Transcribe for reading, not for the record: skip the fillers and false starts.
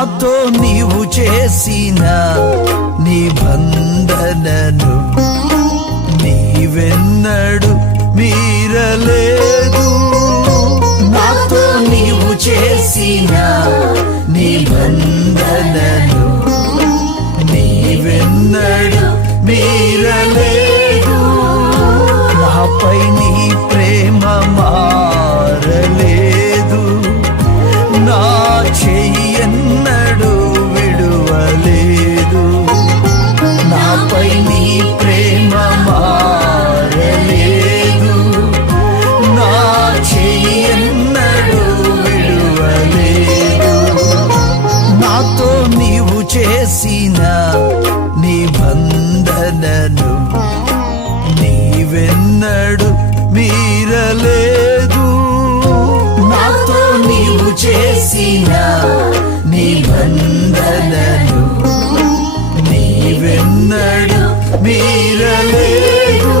నాతో నీవు చేసిన నిబంధనను నీవెన్నడు మీరలేదు. నాతో నీవు చేసిన నిబంధనను నీవెన్నడు మీరలేదు. నాపై నీ ప్రేమ మారలేదు, నా చెయ్యన్నడు విడువలేదు. నాపై నీ ప్రేమ మారలేదు, నా చెయ్యన్నడు విడువలేదు. నాతో నీవు చేసిన నిబంధనను నీవెన్నడు మీరలేదు. నాతో నీవు చేసిన నిబంధనను నీవెన్నడు మీరలేదు.